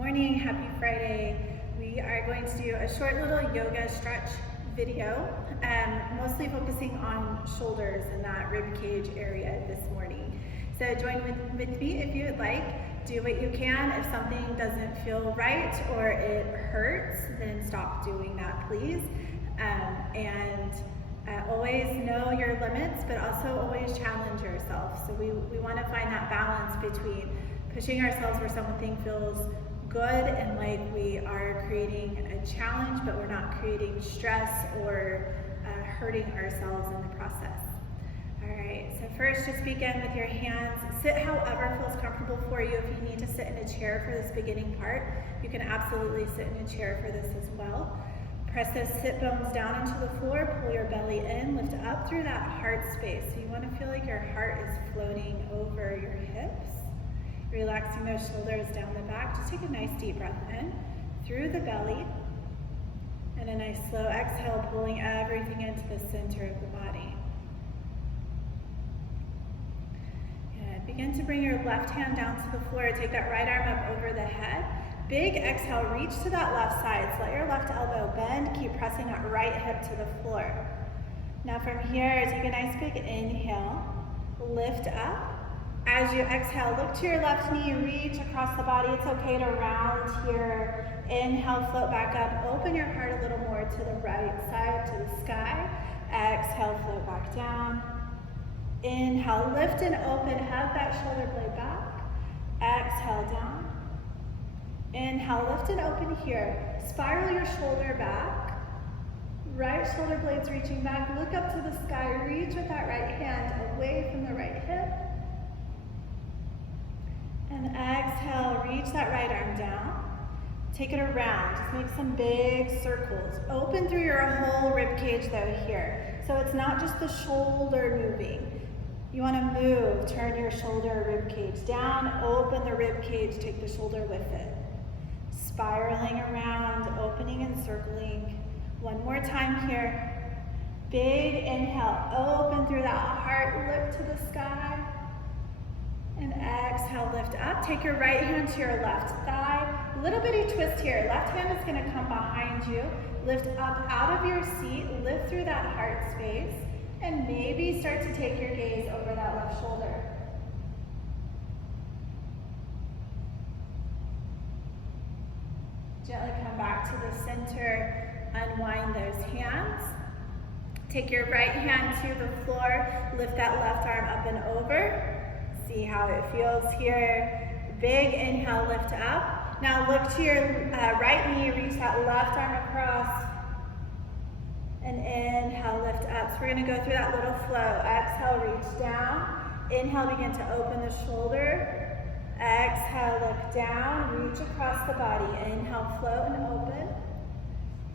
morning, happy Friday. We are going to do a short little yoga stretch video, mostly focusing on shoulders and that rib cage area this morning. So join with me if you would like. Do what you can. If something doesn't feel right or it hurts, then stop doing that, please. Always know your limits, but also always challenge yourself. So we want to find that balance between pushing ourselves where something feels good and like we are creating a challenge, but we're not creating stress or hurting ourselves in the process. All right, so first just begin with your hands. Sit however feels comfortable for you. If you need to sit in a chair for this beginning part, you can absolutely sit in a chair for this as well. Press those sit bones down into the floor, pull your belly in, lift up through that heart space. So you want to feel like your heart is floating over your hips. Relaxing those shoulders down the back. Just take a nice deep breath in through the belly. And a nice slow exhale, pulling everything into the center of the body. Good. Begin to bring your left hand down to the floor. Take that right arm up over the head. Big exhale, reach to that left side. So let your left elbow bend. Keep pressing that right hip to the floor. Now from here, take a nice big inhale. Lift up. As you exhale, look to your left knee, reach across the body. It's okay to round here. Inhale, float back up. Open your heart a little more to the right side, to the sky. Exhale, float back down. Inhale, lift and open. Hug that shoulder blade back. Exhale, down. Inhale, lift and open here. Spiral your shoulder back. Right shoulder blades reaching back. Look up to the sky. Reach with that right hand away from the right hip. And exhale, reach that right arm down. Take it around. Just make some big circles. Open through your whole rib cage though here. So it's not just the shoulder moving. You want to move, turn your shoulder rib cage down, open the rib cage, take the shoulder with it. Spiraling around, opening and circling. One more time here. Big inhale, open through that heart, look to the sky. And exhale, lift up. Take your right hand to your left thigh. Little bitty twist here. Left hand is going to come behind you. Lift up out of your seat. Lift through that heart space. And maybe start to take your gaze over that left shoulder. Gently come back to the center. Unwind those hands. Take your right hand to the floor. Lift that left arm up and over. See how it feels here. Big inhale, lift up. Now look to your right knee, reach that left arm across. And inhale, lift up. So we're gonna go through that little flow. Exhale, reach down. Inhale, begin to open the shoulder. Exhale, look down, reach across the body. Inhale, float and open.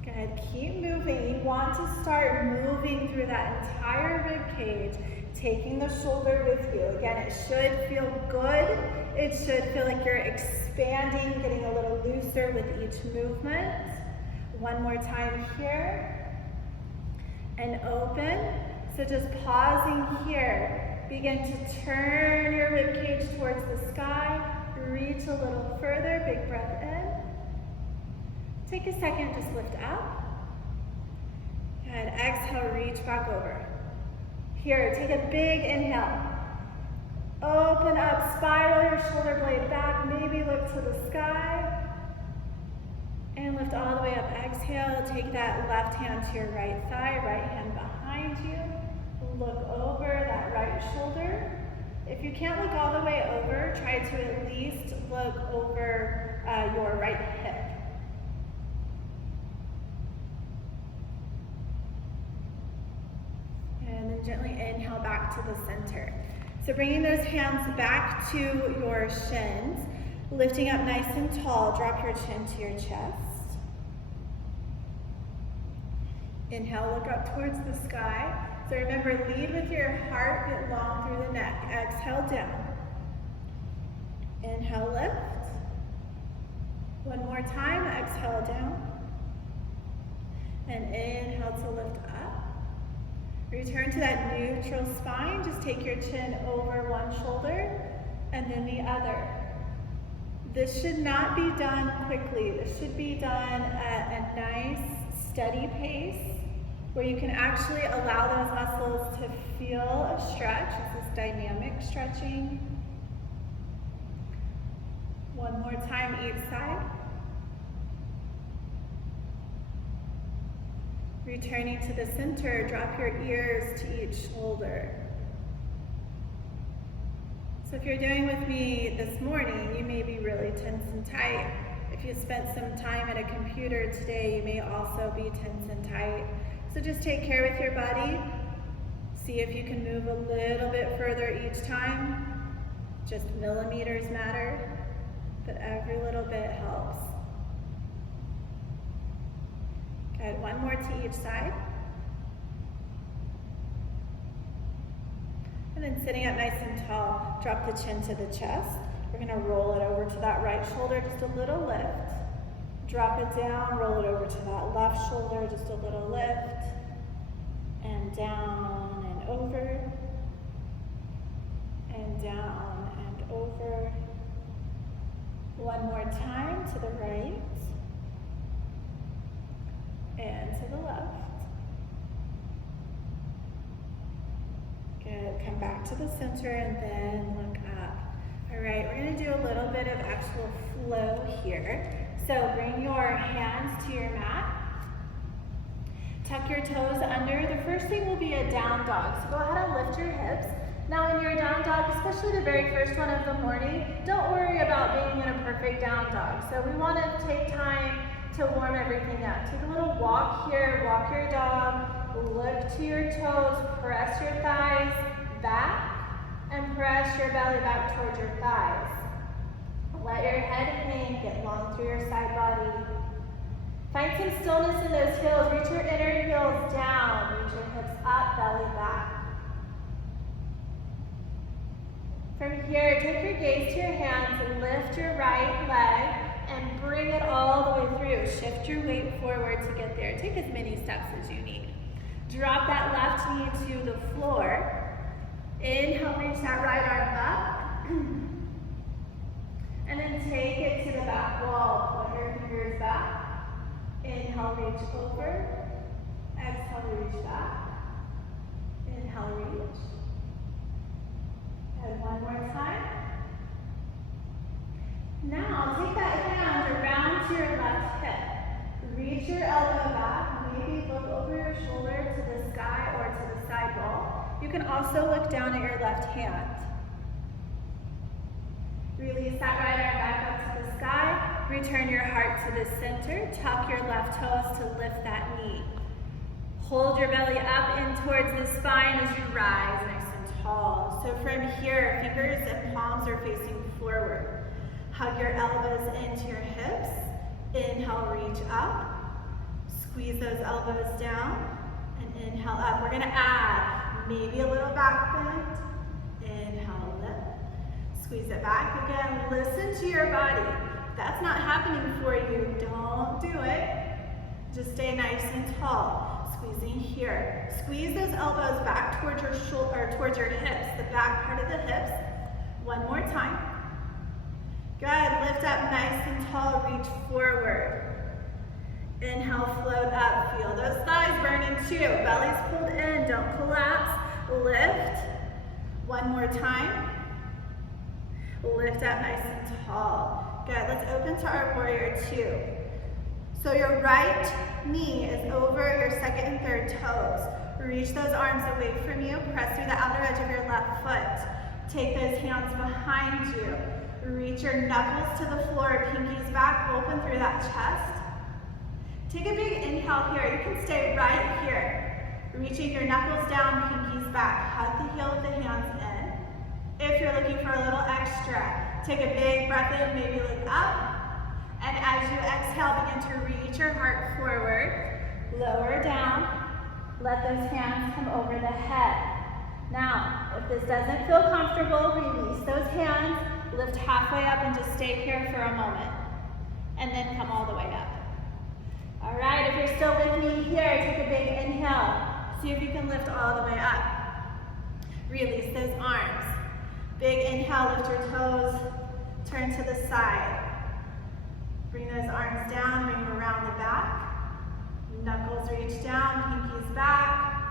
Good, keep moving. You want to start moving through that entire rib cage. Taking the shoulder with you. Again, it should feel good. It should feel like you're expanding, getting a little looser with each movement. One more time here. And open. So just pausing here. Begin to turn your rib cage towards the sky. Reach a little further. Big breath in. Take a second, just lift up. And exhale, reach back over. Here, take a big inhale. Open up, spiral your shoulder blade back, maybe look to the sky. And lift all the way up. Exhale, take that left hand to your right thigh, right hand behind you. Look over that right shoulder. If you can't look all the way over, try to at least look over your right hip. And then gently inhale back to the center. So bringing those hands back to your shins, lifting up nice and tall, drop your chin to your chest. Inhale, look up towards the sky. So remember, lead with your heart, get long through the neck. Exhale, down. Inhale, lift. One more time, exhale, down. And inhale to lift up. Return to that neutral spine. Just take your chin over one shoulder and then the other. This should not be done quickly. This should be done at a nice, steady pace where you can actually allow those muscles to feel a stretch. This is dynamic stretching. One more time each side. Returning to the center, drop your ears to each shoulder. So if you're doing with me this morning, you may be really tense and tight. If you spent some time at a computer today, you may also be tense and tight. So just take care with your body. See if you can move a little bit further each time. Just millimeters matter, but every little bit helps. Good, one more to each side. And then sitting up nice and tall, drop the chin to the chest. We're gonna roll it over to that right shoulder, just a little lift. Drop it down, roll it over to that left shoulder, just a little lift. And down and over. And down and over. One more time to the right. And to the left. Good, come back to the center and then look up. All right, we're gonna do a little bit of actual flow here. So bring your hands to your mat. Tuck your toes under. The first thing will be a down dog. So go ahead and lift your hips. Now in your down dog, especially the very first one of the morning, don't worry about being in a perfect down dog. So we wanna take time to warm everything up. Take a little walk here, walk your dog, look to your toes, press your thighs back, and press your belly back towards your thighs. Let your head hang, get long through your side body. Find some stillness in those heels. Reach your inner heels down, reach your hips up, belly back. From here, take your gaze to your hands and lift your right leg and bring it all the way through. Shift your weight forward to get there. Take as many steps as you need. Drop that left knee to the floor. Inhale, reach that right arm up. And then take it to the back wall. Put your fingers back. Inhale, reach over. Exhale, reach back. Inhale, reach. And one more time. Now, take that hand around to your left hip. Reach your elbow back. Maybe look over your shoulder to the sky or to the side wall. You can also look down at your left hand. Release that right arm back up to the sky. Return your heart to the center. Tuck your left toes to lift that knee. Hold your belly up in towards the spine as you rise nice and tall. So from here, fingers and palms are facing forward. Hug your elbows into your hips. Inhale, reach up. Squeeze those elbows down. And inhale up. We're gonna add maybe a little back bend. Inhale, lift. Squeeze it back again. Listen to your body. If that's not happening for you, don't do it. Just stay nice and tall. Squeezing here. Squeeze those elbows back towards your shoulder, towards your hips, the back part of the hips. One more time. Good, lift up nice and tall, reach forward. Inhale, float up, feel those thighs burning too. Belly's pulled in, don't collapse. Lift, one more time. Lift up nice and tall. Good, let's open to our warrior two. So your right knee is over your second and third toes. Reach those arms away from you, press through the outer edge of your left foot. Take those hands behind you. Reach your knuckles to the floor, pinkies back, open through that chest. Take a big inhale here. You can stay right here. Reaching your knuckles down, pinkies back. Hug the heel of the hands in. If you're looking for a little extra, take a big breath in, maybe look up. And as you exhale, begin to reach your heart forward. Lower down. Let those hands come over the head. Now, if this doesn't feel comfortable, release those hands. Lift halfway up and just stay here for a moment. And then come all the way up. All right, if you're still with me here, take a big inhale. See if you can lift all the way up. Release those arms. Big inhale, lift your toes. Turn to the side. Bring those arms down, bring them around the back. Knuckles reach down, pinkies back.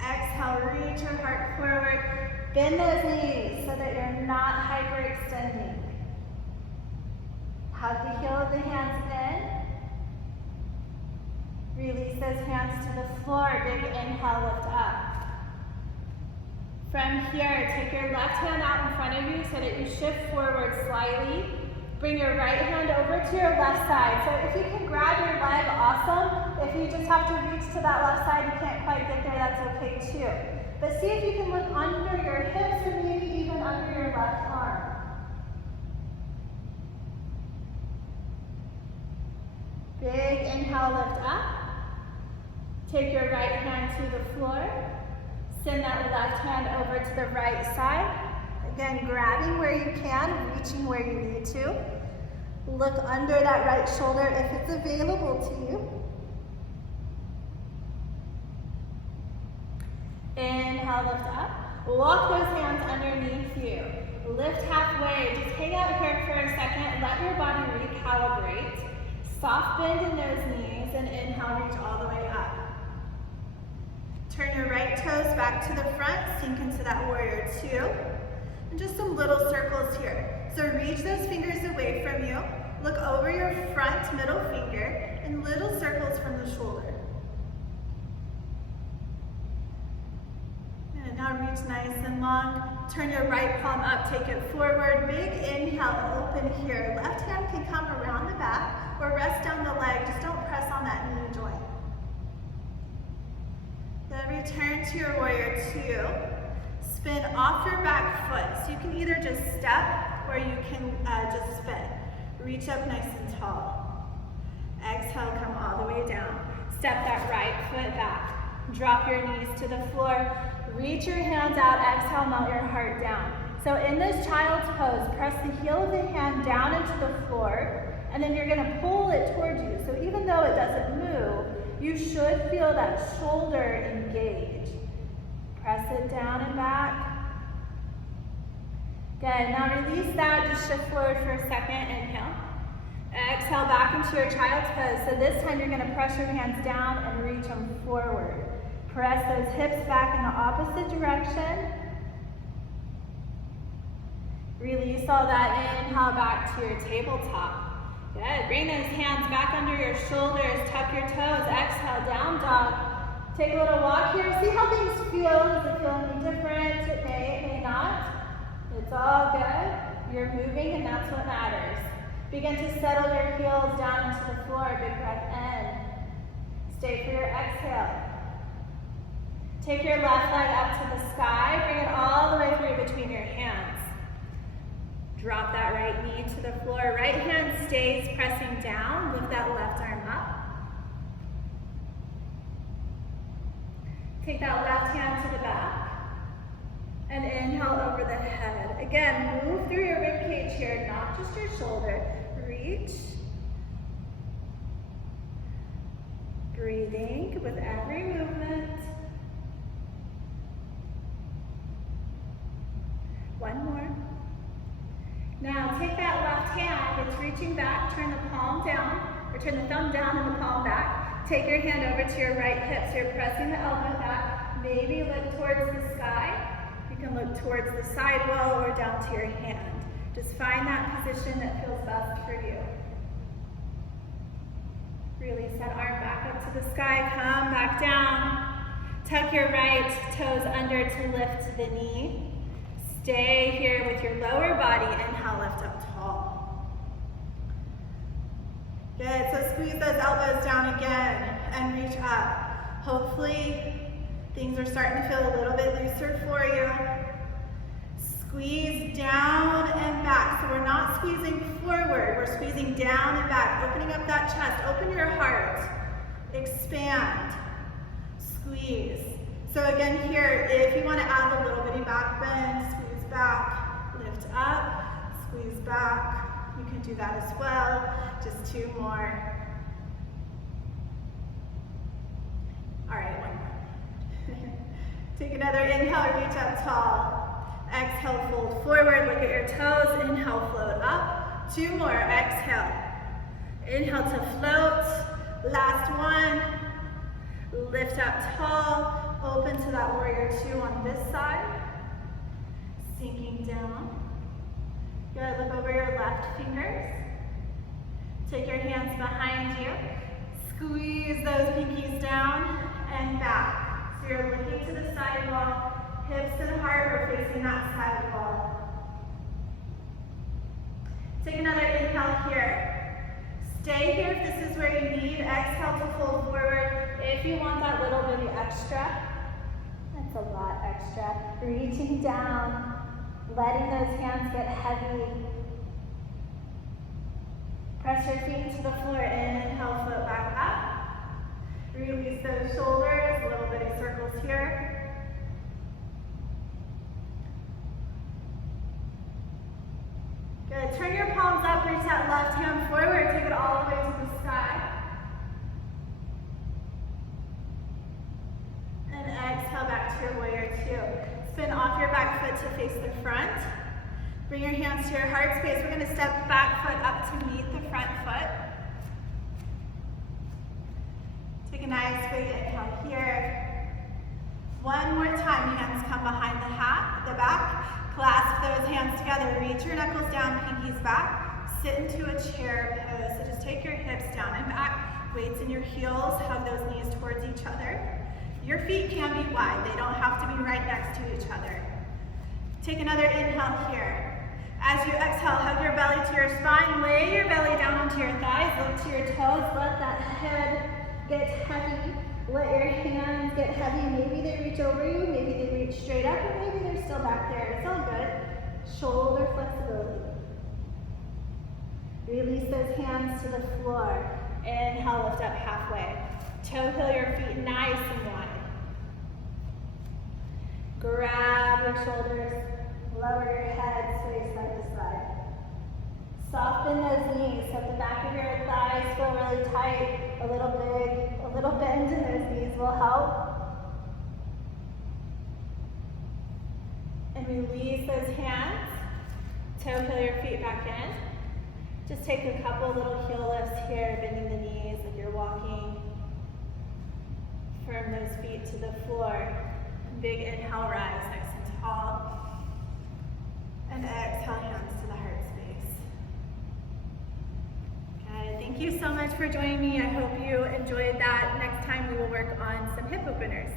Exhale, reach your heart forward. Bend those knees so that you're not hyperextending. Hug the heel of the hands in. Release those hands to the floor. Big inhale, lift up. From here, take your left hand out in front of you so that you shift forward slightly. Bring your right hand over to your left side. So if you can grab your leg, awesome. If you just have to reach to that left side, you can't quite get there, that's okay too. But see if you can look under your hips or maybe even under your left arm. Big inhale, lift up. Take your right hand to the floor. Send that left hand over to the right side. Again, grabbing where you can, reaching where you need to. Look under that right shoulder if it's available to you. Inhale, lift up. Walk those hands underneath you. Lift halfway. Just hang out here for a second. Let your body recalibrate. Soft bend in those knees and inhale, reach all the way up. Turn your right toes back to the front. Sink into that warrior two. And just some little circles here. So reach those fingers away from you. Look over your front middle finger and little circles from the shoulder. And now reach nice and long. Turn your right palm up, take it forward. Big inhale, open here. Left hand can come around the back or rest down the leg. Just don't press on that knee joint. Then return to your warrior two. Spin off your back foot. So you can either just step or you can just spin. Reach up nice and tall. Exhale, come all the way down. Step that right foot back. Drop your knees to the floor. Reach your hands out. Exhale, melt your heart down. So in this child's pose, press the heel of the hand down into the floor, and then you're gonna pull it towards you. So even though it doesn't move, you should feel that shoulder engage. Press it down and back. Good, now release that, just shift forward for a second, inhale. Exhale back into your child's pose. So this time you're gonna press your hands down and reach them forward. Press those hips back in the opposite direction. Release all that, inhale back to your tabletop. Good, bring those hands back under your shoulders, tuck your toes, exhale, down dog. Take a little walk here, see how things feel. Does it feel any different? It may not. It's all good. You're moving and that's what matters. Begin to settle your heels down into the floor. Big breath in. Stay for your exhale. Take your left leg up to the sky. Bring it all the way through between your hands. Drop that right knee to the floor. Right hand stays pressing down. Lift that left arm up. Take that left hand to the back. And inhale over the head. Again, move through your rib cage here, not just your shoulder. Reach. Breathing with every movement. One more. Now take that left hand, it's reaching back, turn the palm down, or turn the thumb down and the palm back. Take your hand over to your right hip, so you're pressing the elbow back. Maybe look towards the sky. You can look towards the side wall or down to your hand. Just find that position that feels best for you. Release that arm back up to the sky, come back down. Tuck your right toes under to lift the knee. Stay here with your lower body. Inhale, lift up tall. Good, so squeeze those elbows down again and reach up. Hopefully, things are starting to feel a little bit looser for you. Squeeze down and back. So we're not squeezing forward, we're squeezing down and back, opening up that chest, open your heart, expand, squeeze. So again here, if you want to add a little bitty back bend, squeeze back, lift up, squeeze back. You can do that as well. Just two more. All right, one more. Take another inhale, reach up tall. Exhale, fold forward, look at your toes. Inhale, float up. Two more, exhale. Inhale to float. Last one. Lift up tall. Open to that warrior two on this side. Sinking down. Good, look over your left fingers. Take your hands behind you. Squeeze those pinkies down and back. So you're looking to the side wall, hips to the heart, or facing that side wall. Take another inhale here. Stay here if this is where you need. Exhale to fold forward. If you want that little bit extra, that's a lot extra. Reaching down, letting those hands get heavy. Press your feet to the floor. Inhale, float back up. Release those shoulders, little bitty circles here. Good. Turn your palms up, reach that left hand forward, take it all the way to the sky. And exhale back to your warrior two. Spin off your back foot to face the front. Bring your hands to your heart space. We're going to step back foot up to meet the front foot. Take a nice big inhale here. One more time, hands come behind the back. Clasp those hands together. Reach your knuckles down, pinkies back. Sit into a chair pose. So just take your hips down and back. Weights in your heels. Hug those knees towards each other. Your feet can be wide. They don't have to be right next to each other. Take another inhale here. As you exhale, hug your belly to your spine. Lay your belly down onto your thighs. Look to your toes. Let that head get heavy. Let your hands get heavy. Maybe they reach over you. Maybe they reach straight up. Or maybe they're still back there. It's all good. Shoulder flexibility. Release those hands to the floor. Inhale, lift up halfway. Toe heel your feet nice and wide. Grab your shoulders. Lower your head, sway side to side. Soften those knees. Let the back of your thighs feel really tight, a little big, a little bend in those knees will help. And release those hands. Toe heel your feet back in. Just take a couple little heel lifts here, bending the knees like you're walking. Firm those feet to the floor. Big inhale, rise nice and tall. And exhale, hands to the heart space. Good. Thank you so much for joining me. I hope you enjoyed that. Next time we will work on some hip openers.